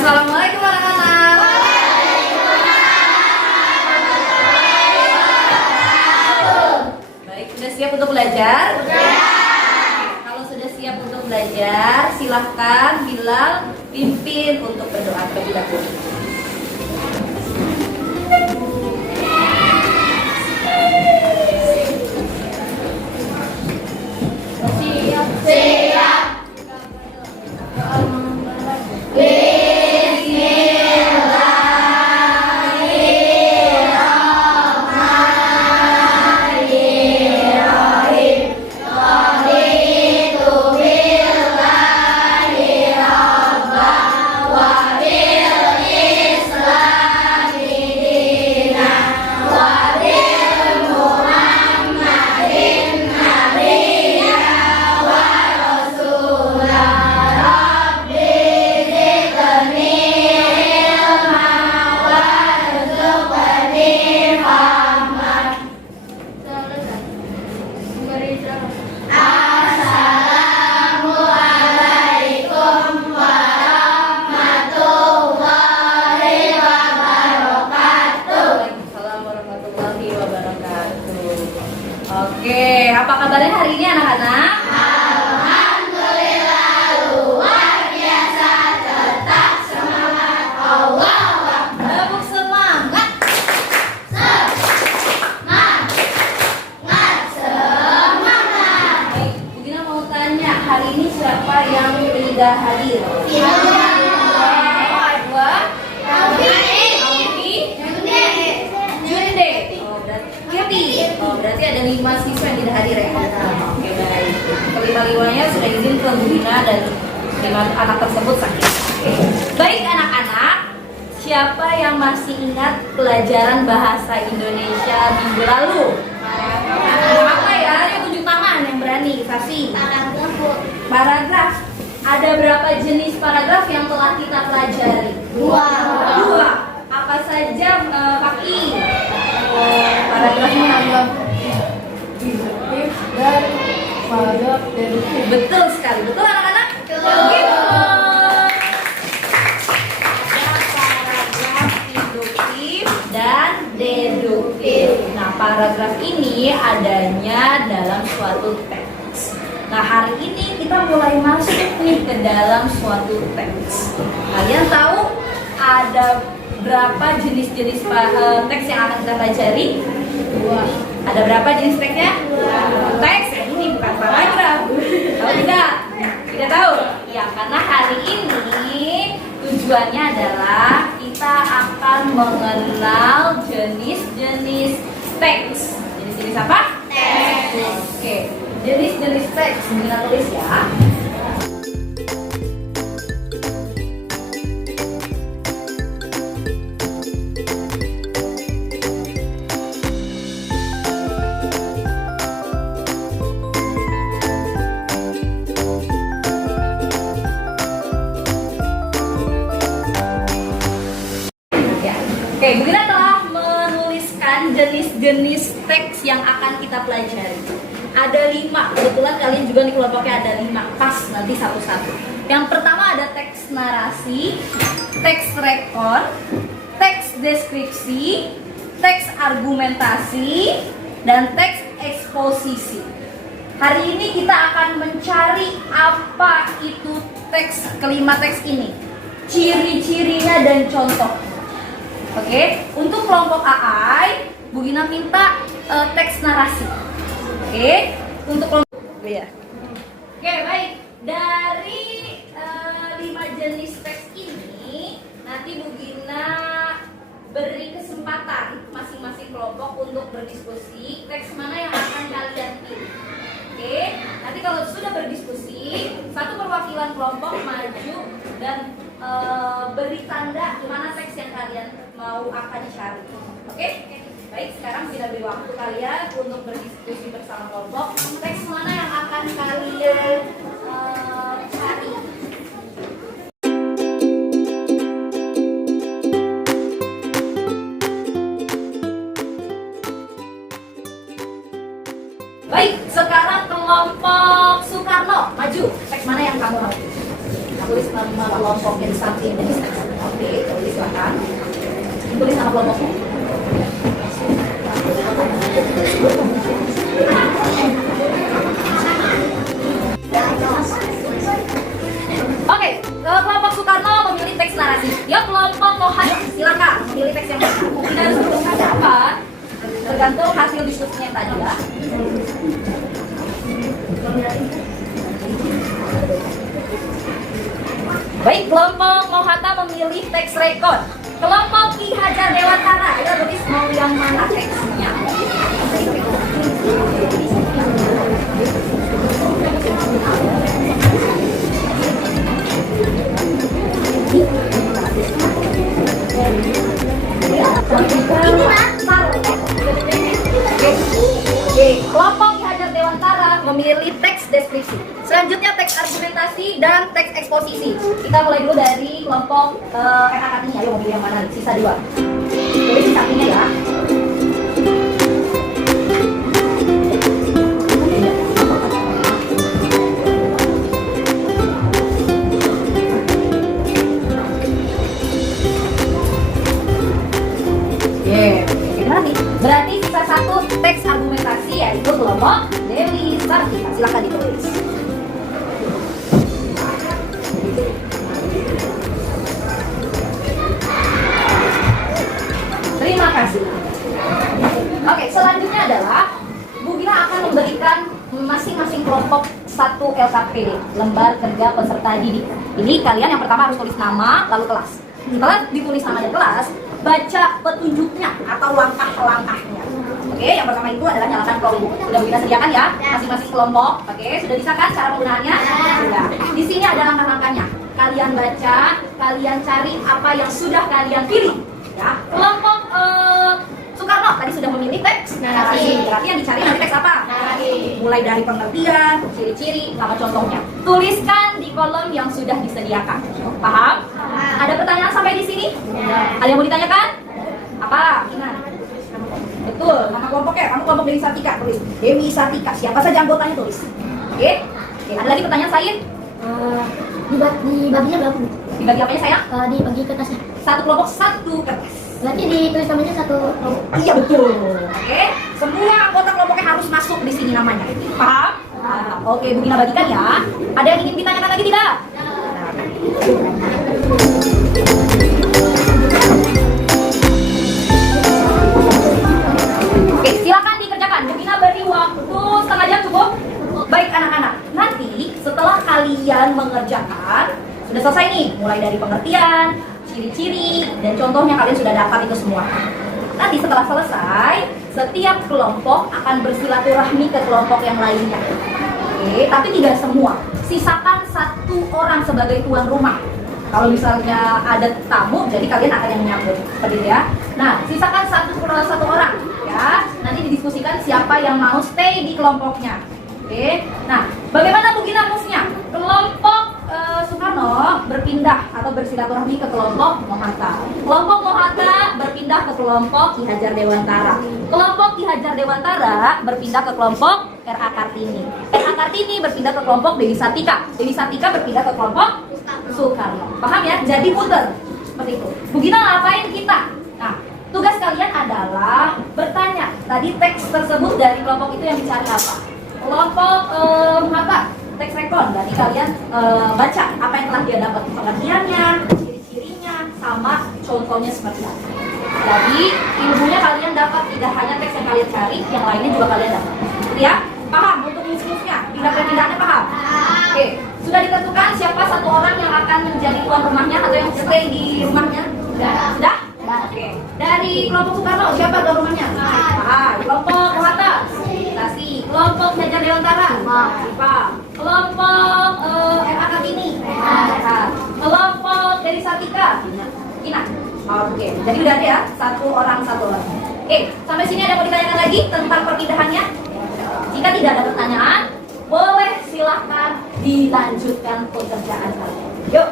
Assalamualaikum anak-anak. Baik, sudah siap untuk belajar? Kalau sudah siap untuk belajar, silahkan Bilal pimpin untuk berdoa terlebih dahulu. Oke, apa kabarnya hari ini anak-anak? Alhamdulillah luar biasa, tetap semangat. Allahu Akbar. Tepuk semangat. Semangat. Baik, Bu Gina mau tanya, hari ini siapa yang tidak hadir? Dua, Junde. Oh, berarti ada 5 siswa yang tidak hadir ya? Oke, baik. Kelima-limanya sudah izin ke Bu Gina dan 5 anak tersebut sakit. Oke. Baik anak-anak, siapa yang masih ingat pelajaran bahasa Indonesia minggu lalu? Apa ya? Yang tunjuk tangan yang berani, kasih. Paragraf. Ada berapa jenis paragraf yang telah kita pelajari? Dua. Apa saja, Paki? Paragrafnya adalah dan paragraf deduktif. Betul sekali. Betul anak-anak? Betul. Gitu. Ada paragraf induktif dan deduktif. Nah, paragraf ini adanya dalam suatu teks. Nah, hari ini kita mulai masuk nih ke dalam suatu teks. Kalian tahu ada berapa jenis-jenis teks yang akan kita pelajari? Dua. Ada berapa jenis teksnya? Teks yang ini bukan paragraf. Tahu tidak? Tidak tahu? Ya, karena hari ini tujuannya adalah kita akan mengenal jenis-jenis teks. Jenis-jenis apa? Teks. Oke, jenis-jenis teks kita tulis ya. Oke, Bu Gina telah menuliskan jenis-jenis teks yang akan kita pelajari. Ada 5, kebetulan kalian juga di kelompoknya ada 5, pas nanti satu-satu. Yang pertama ada teks narasi, teks rekor, teks deskripsi, teks argumentasi, dan teks eksposisi. Hari ini kita akan mencari apa itu teks, kelima teks ini, ciri-cirinya dan contoh. Oke, untuk kelompok AI, Bu Gina minta teks narasi. Oke, untuk kelompok ya. Oke, baik. Dari 5 jenis teks ini, nanti Bu Gina beri kesempatan masing-masing kelompok untuk berdiskusi teks mana yang akan kalian pilih. Oke, nanti kalau sudah berdiskusi, satu perwakilan kelompok maju dan beri tanda mana teks yang kalian mau akan cari. Oke? Baik, sekarang kita beri waktu kalian untuk berdiskusi bersama kelompok. Teks mana yang akan kalian cari? Baik, sekarang kelompok Soekarno, maju. Teks mana yang kamu mau? tulis nama kelompoknya di samping jenis teks. Oke, tulis silakan. Tulis nama kelompoknya. Oke, kelompok Soekarno memilih teks narasi. Ya, kelompok Mohan silakan memilih teks yang mana. Mungkin harus tuliskan apa? Tergantung hasil diskusinya tadi ya. Baik, kelompok Mohatta memilih teks rekod. Kelompok Ki Hajar Dewantara, ya tulis mau yang mana teksnya. Oke, kelompok Ki Hajar Dewantara memilih teks deskripsi. Selanjutnya teks argumentasi dan teks eksposisi. Kita mulai dulu dari kelompok RAK ini. Ayo memilih yang mana? Sisa 2. Tulis di sampingnya ya. Berarti sisa 1 teks argumentasi yaitu kelompok Dewi Sartika. Silahkan ditulis. Terima kasih. Oke, selanjutnya adalah Bu Gina akan memberikan masing-masing kelompok 1 LKPD, lembar kerja peserta didik. Ini kalian yang pertama harus tulis nama lalu kelas. Setelah ditulis nama dan kelas, baca petunjuknya atau langkah-langkahnya. Oke, yang pertama itu adalah nyalakan Chromebook. Sudah kita sediakan ya, masing-masing kelompok. Oke, sudah bisa kan cara penggunaannya? Sudah. Di sini ada langkah-langkahnya. Kalian baca, kalian cari apa yang sudah kalian pilih. Ya, kelompok Soekarno tadi sudah memilih teks narasi. Berarti yang dicari nanti teks apa? Narasi. Mulai dari pengertian, ciri-ciri, sama contohnya. Tuliskan di kolom yang sudah disediakan. Paham? Ada pertanyaan sampai di sini? Ada yang mau ditanyakan? Apa? Gimana? Betul, nama kelompoknya. Kamu kelompok Dewi Sartika, tulis Dewi Sartika. Siapa saja anggotanya tulis. Oke? Ada lagi pertanyaan Said? Dibaginya berapa? Dibagi apanya sayang? Dibagi kertasnya. Satu kelompok 1 kertas. Berarti ditulis namanya 1 kelompok. Iya betul. Oke, semua anggota kelompoknya harus masuk di sini namanya. Paham? Oke, Bu Gina bagikan ya. Ada yang ingin ditanyakan lagi tidak? Oke, silakan dikerjakan. Bu Gina beri waktu setengah jam cukup. Baik anak-anak, nanti setelah kalian mengerjakan sudah selesai nih, mulai dari pengertian, ciri-ciri, dan contohnya kalian sudah dapat itu semua. Nanti setelah selesai, setiap kelompok akan bersilaturahmi ke kelompok yang lainnya. Oke, tapi tidak semua. Sisakan 1 orang sebagai tuan rumah. Kalau misalnya ada tamu, jadi kalian akan yang menyambut, seperti itu ya. Nah, sisakan satu orang, ya. Nanti didiskusikan siapa yang mau stay di kelompoknya. Oke, nah bagaimana Bu Gina move-nya? Kelompok Soekarno berpindah atau bersilaturahmi ke kelompok Mohatta. Kelompok Mohatta berpindah ke kelompok Ki Hajar Dewantara. Kelompok Ki Hajar Dewantara berpindah ke kelompok R.A. Kartini. R.A. Kartini berpindah ke kelompok Dewi Sartika. Dewi Sartika berpindah ke kelompok Soekarno. Paham ya? Jadi puter seperti itu. Bu Gina ngapain kita? Nah, tugas kalian adalah bertanya. Tadi teks tersebut dari kelompok itu yang dicari apa? Kelompok Mohatta, teks rekon. Berarti kalian baca apa yang telah dia dapat, pengertiannya, ciri-cirinya, sama contohnya seperti apa. Jadi ilmunya kalian dapat, tidak hanya teks yang kalian cari, yang lainnya juga kalian dapat. Gitu ya? Paham untuk move-nya? Pindah-pindahnya paham? Oke, sudah ditentukan siapa 1 orang yang akan menjadi tuan rumahnya atau yang stay di rumahnya? Sudah? Oke. Dari kelompok Soekarno siapa tuan rumahnya? Kelompok Mohatta. Kasih. Kelompok Hajar Dewantara. Kelompok R.A. Kartini. Kelompok Dewi Sartika. Gina. Oke. Jadi udah ada ya, 1 orang. Oke. Sampai sini ada mau ditanyakan lagi tentang perpindahannya? Jika tidak ada pertanyaan, boleh silahkan dilanjutkan pekerjaan kalian. Yuk.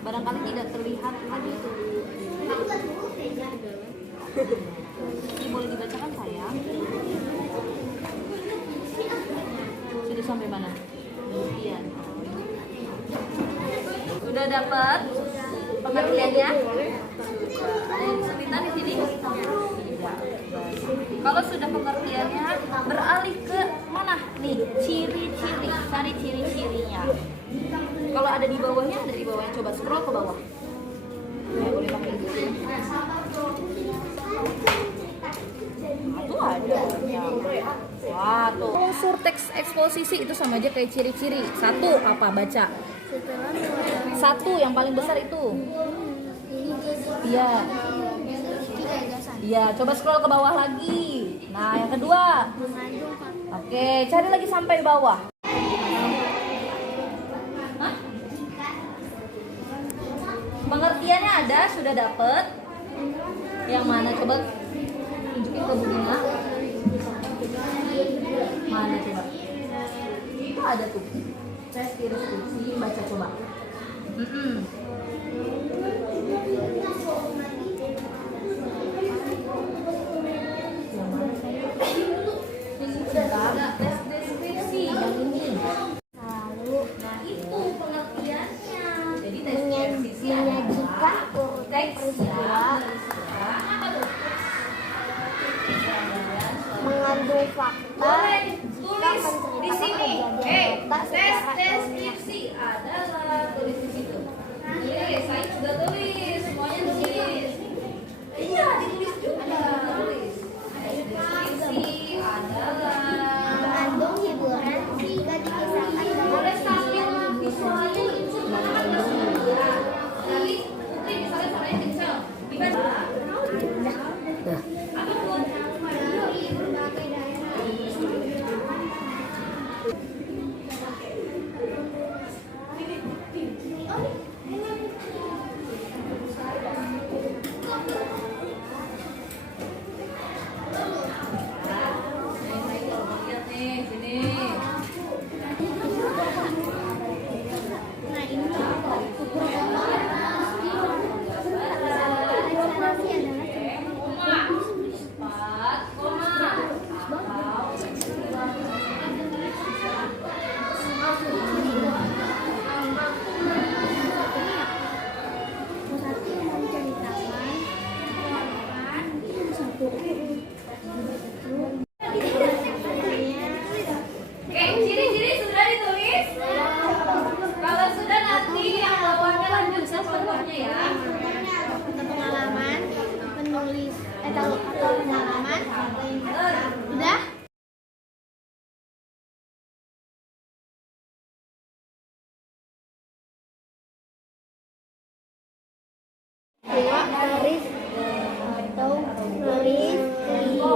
Barangkali tidak terlihat lagi. Ini boleh dibacakan sayang? Sudah sampai mana? Iya. Sudah dapat pengertiannya? Ada yang kesulitan di sini? Tidak. Kalau sudah pengertiannya, beralih ke mana? Nih, ciri-ciri. Cari ciri-cirinya. Kalau ada di bawahnya, coba scroll ke bawah. Ya, boleh pakai itu. Itu ada. Wah, tuh. Unsur teks eksposisi itu sama aja kayak ciri-ciri. Satu apa? Baca. Satu yang paling besar itu. Iya. Iya, coba scroll ke bawah lagi. Nah, yang kedua. Oke, cari lagi sampai bawah. Hah? Pengertiannya ada, sudah dapet. Yang mana coba tunjukin ke Bu Gina. Mana coba? Itu ada tuh. Tes deskripsi, baca coba. Sebentar, tes deskripsi yang ini. Nah itu pengertiannya. Jadi tes deskripsi adalah teks yang mengandung fakta. boleh tulis di sini. Tes deskripsi adalah tulis di situ. Saya sudah tulis, semuanya tulis. Iya, ditulis juga. Tulis. Tes deskripsi adalah Mengandung hiburan jika dikisahkan boleh sambil visualin. Nanti Putri misalnya suaranya kencang. Dibaca. Apa pun. Lihat nih, sini. Empat koma. Oke, ciri-ciri sudah ditulis. Kalau sudah nanti yang bawahnya lanjutkan sepenuhnya ya. pengalaman penulis atau pengalaman udah dua garis atau garis dua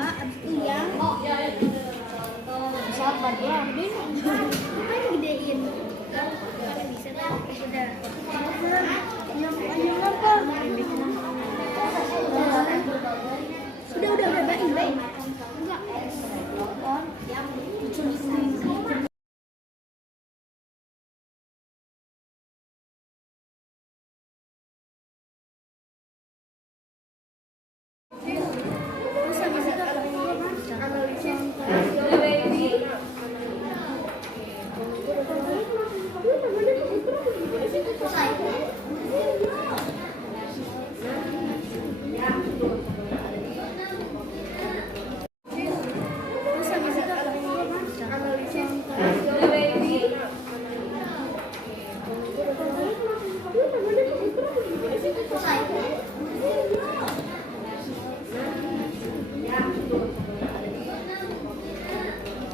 abis itu yang sabar ya kan gedein bisa kan sudah yang apa sudah berbaik baik enggak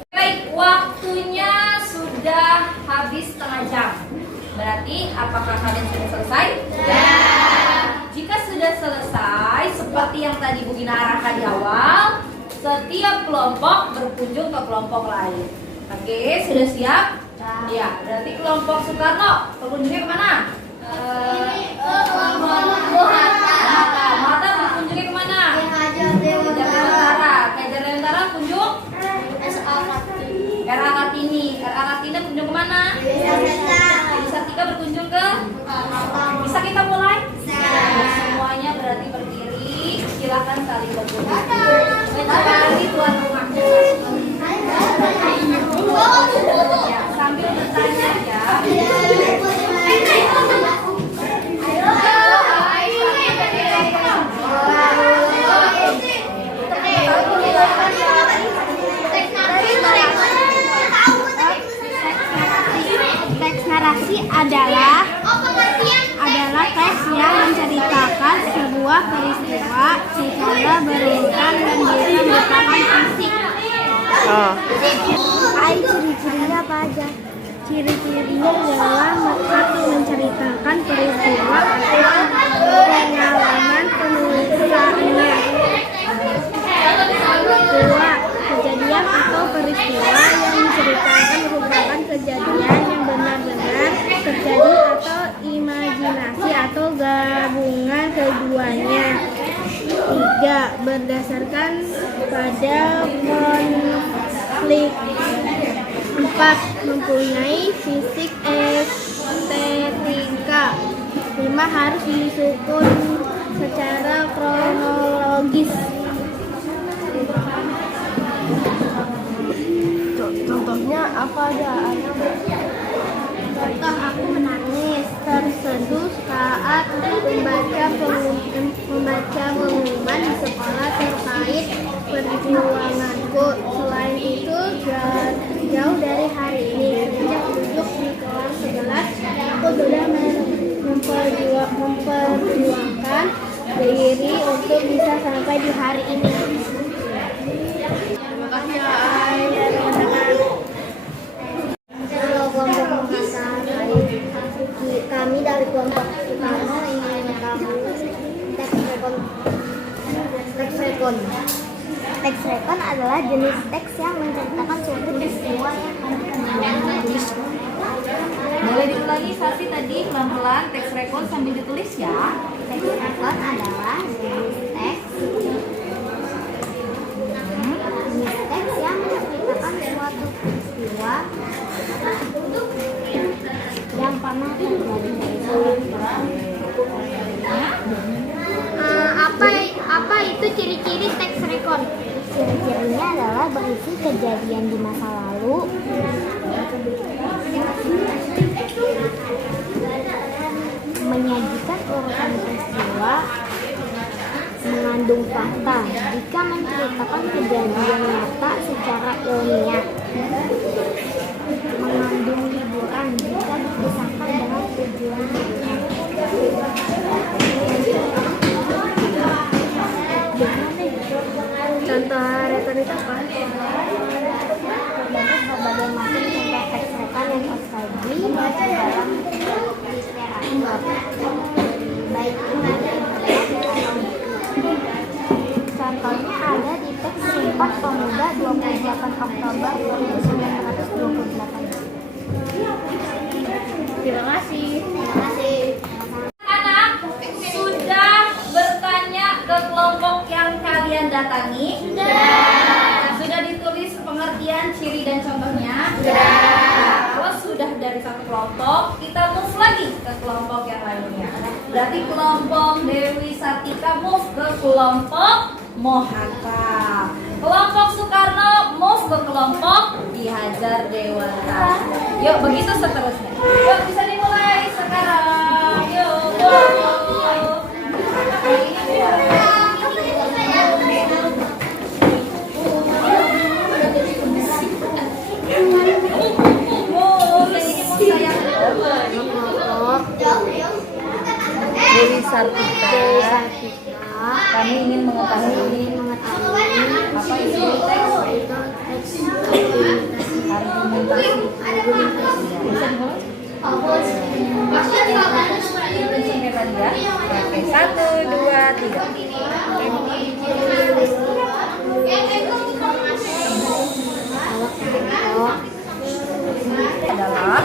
Baik, waktunya sudah habis setengah jam. Berarti apakah kalian sudah selesai? Ya. Jika sudah selesai, seperti yang tadi Bu Gina arahkan di awal, setiap kelompok berkunjung ke kelompok lain. Oke, sudah siap? Ya, berarti kelompok Soekarno berkunjungnya kemana? Mata berkunjungnya kemana? Kejar Lentara kunjung? RA Kartini kunjung kemana? Bisa tiga berkunjung ke? Bisa kita mulai? Semuanya berarti berdiri. Silakan saling berkunjung. Bentar lagi tuan rumah. Ya, sambil bertanya ya. Teks narasi adalah teks yang menceritakan sebuah peristiwa secara berurutan dan bisa merupakan fisik. Ciri-cirinya apa aja? Ciri-cirinya adalah satu, menceritakan peristiwa atau pengalaman penulisannya. Dua, kejadian atau peristiwa yang diceritakan merupakan kejadian yang benar-benar terjadi atau imajinasi atau gabungan keduanya. Tiga, berdasarkan pada konflik. Empat, mempunyai fisik estetika. Lima, harus disusun secara kronologis. Contohnya apa aja? Contoh, aku menangis, terseduh saat membaca pengumuman di sekolah terkait perjuanganku. Selain itu, jauh dari hari ini, sejak duduk di kelas 11, aku sudah memperjuangkan diri untuk bisa sampai di hari ini. Terima kasih ya, teman-teman. Kalau kelompok kami dari kelompok utama ingin mengetahui teks rekon. Teks rekon adalah jenis teks yang menceritakan suatu peristiwa yang ditulis. Boleh diulangi Sasi tadi pelan-pelan teks rekon sambil ditulis ya. Teks rekon adalah jenis teks yang menceritakan suatu peristiwa yang pernah terjadi. Apa itu ciri-ciri teks rekon? Ciri-cirinya adalah berisi kejadian di masa lalu, menyajikan urutan peristiwa, mengandung fakta jika menceritakan kejadian nyata secara ilmiah, mengandung liburan jika dipisahkan dengan tujuan liburan. Contoh rekon itu apa? Terdapat berbagai macam contoh teks rekon yang tersaji dalam literatur, baik itu dari internet atau buku. Contohnya ada di teks Sumpah Pemuda 28 Oktober 1928. Terima kasih. Anak sudah bertanya ke kelompok yang kalian datangi? Sudah ditulis pengertian, ciri dan contohnya? Kalau sudah dari satu kelompok, kita move lagi ke kelompok yang lainnya. Berarti kelompok Dewi Sartika move ke kelompok Mohaka. Kelompok Soekarno move ke kelompok Ki Hajar Dewantara. Yuk, begitu seterusnya. Yuk, bisa dimulai sekarang. Yuk. Dewi Sartika, kami ingin mengetahui apa isi teks argumentasi. Bisa dimulai? Sampai tadi ya. Oke, 1, 2, 3. Adalah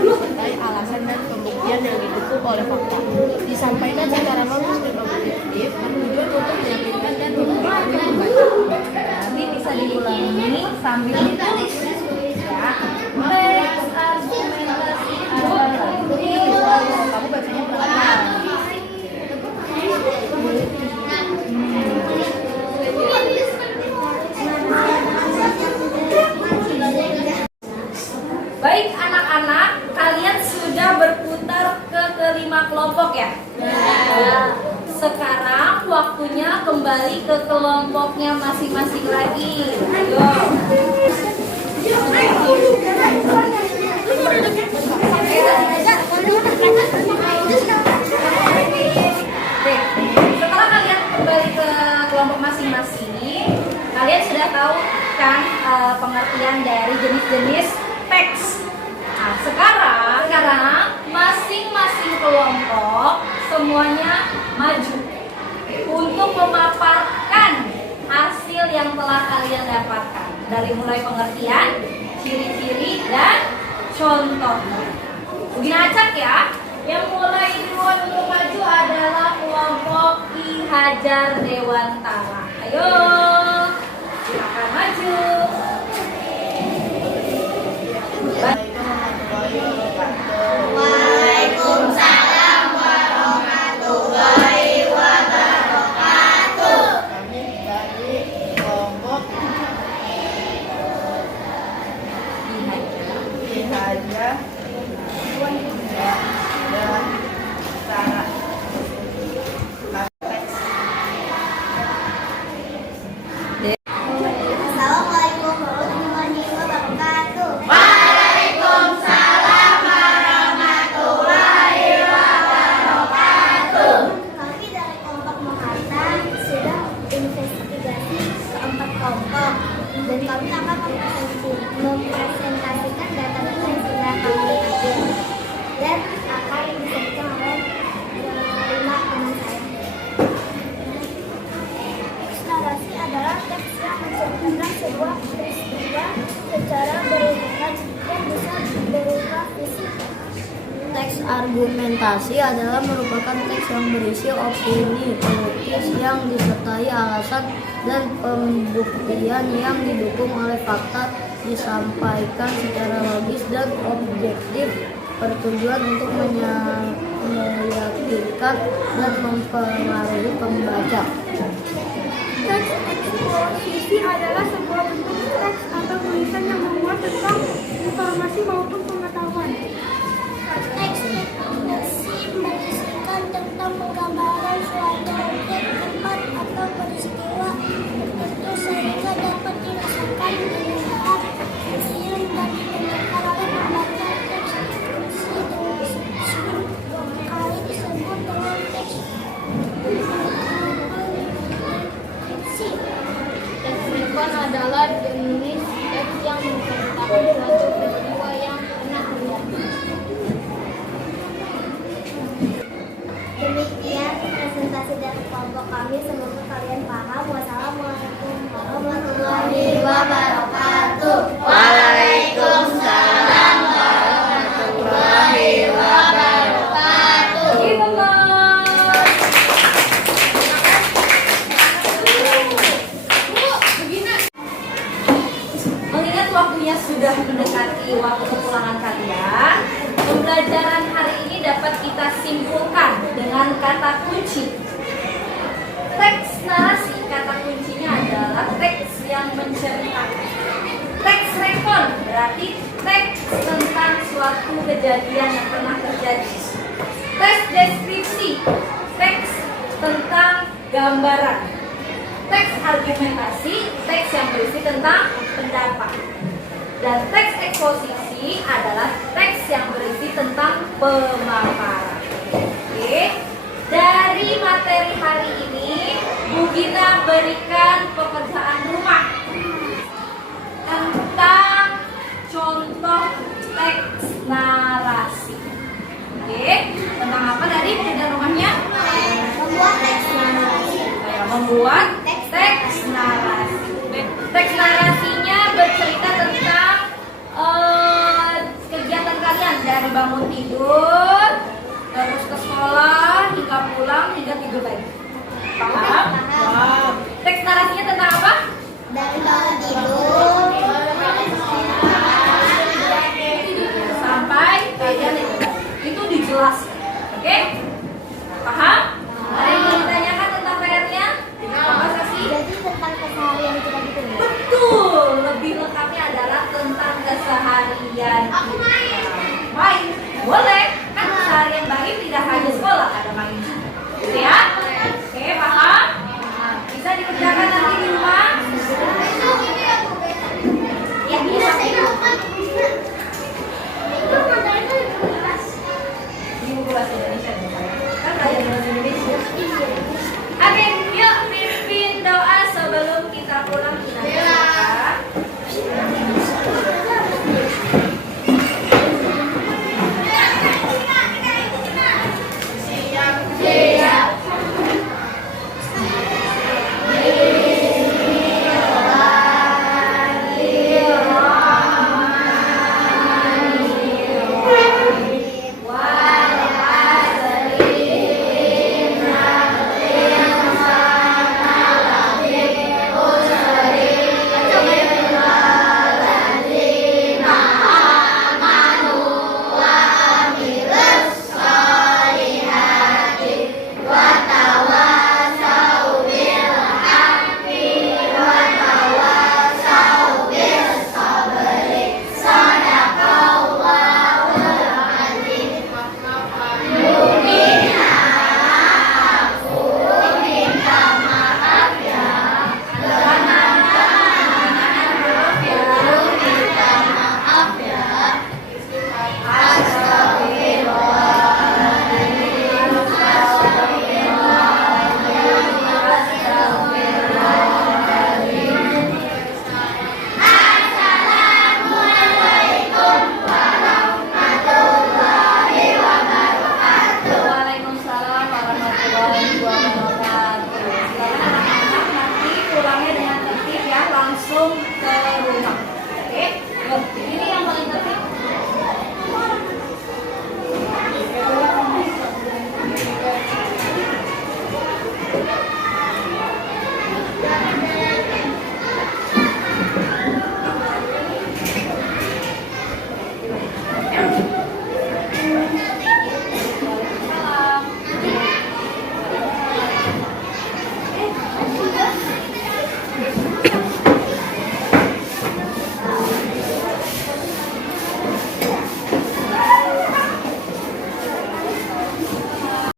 disertai alasan dan pembuktian yang didukung oleh fakta, disampaikan secara logis dan objektif, tujuan untuk meyakinkan dan mempengaruhi pembaca. Nanti bisa diulangi. ini sambil ditulis ya. Teks argumentasi adalah kamu bacanya pelan-pelan. Baik anak-anak, kalian sudah berputar ke kelima kelompok ya? Ya. Sekarang waktunya kembali ke kelompoknya masing-masing lagi. Ayo. Oke, setelah kalian kembali ke kelompok masing-masing, kalian sudah tahu kan pengertian dari jenis-jenis teks. Nah, sekarang masing-masing kelompok semuanya maju untuk memaparkan hasil yang telah kalian dapatkan dari mulai pengertian, ciri-ciri, dan contohnya. Begini acak ya. Yang mulai duluan untuk maju adalah kelompok Ki Hajar Dewantara. Ayo, silakan maju. Waalaikumsalam warahmatullahi wabarakatuh. Kami dari kelompok Ki Hajar dan Sarah. Assalamualaikum warahmatullahi wabarakatuh. Waalaikumsalam warahmatullahi wabarakatuh. Kami dari kelompok Maharta sudah investigasi keempat kelompok dan kami akan mempresentasikan data-data yang sudah kami ambil dan akan disampaikan oleh 5 teman saya. Teks narasi adalah teks yang menceritakan sebuah peristiwa secara berurutan dan bisa berupa fisik. Teks argumentasi adalah merupakan teks yang berisi opini politis yang disertai alasan dan pembuktian yang didukung oleh fakta, disampaikan secara logis dan objektif, bertujuan untuk meyakinkan dan mempengaruhi pembaca. Teks eksposisi adalah sebuah bentuk teks atau tulisan yang memuat tentang informasi maupun pengetahuan. Teks eksposisi berisikan tentang penggambaran suatu objek, tempat, atau peristiwa tertentu sehingga dapat dirasakan, dilihat, disium, dan didengarkan oleh pembaca. Teks eksposisi kali disebut dengan teks Teks rekon adalah jenis teks yang menceritakan suatu peristiwa yang pernah terjadi. Demikian presentasi dari kelompok kami. Semoga kalian paham. Wassalamualaikum warahmatullahi wabarakatuh. Waalaikumsalam warahmatullahi wabarakatuh. Mengingat waktunya sudah mendekati waktu kepulangan kalian, pembelajaran hari ini dapat kita simpulkan dengan kata kunci. Teks narasi, kata kuncinya adalah teks yang menceritakan. Teks rekon berarti teks tentang suatu kejadian yang pernah terjadi. Teks deskripsi, teks tentang gambaran. Teks argumentasi, teks yang berisi tentang pendapat. Dan teks eksposisi adalah teks yang berisi tentang pemaparan. Oke. Dari materi hari ini, Bu Gina berikan pekerjaan rumah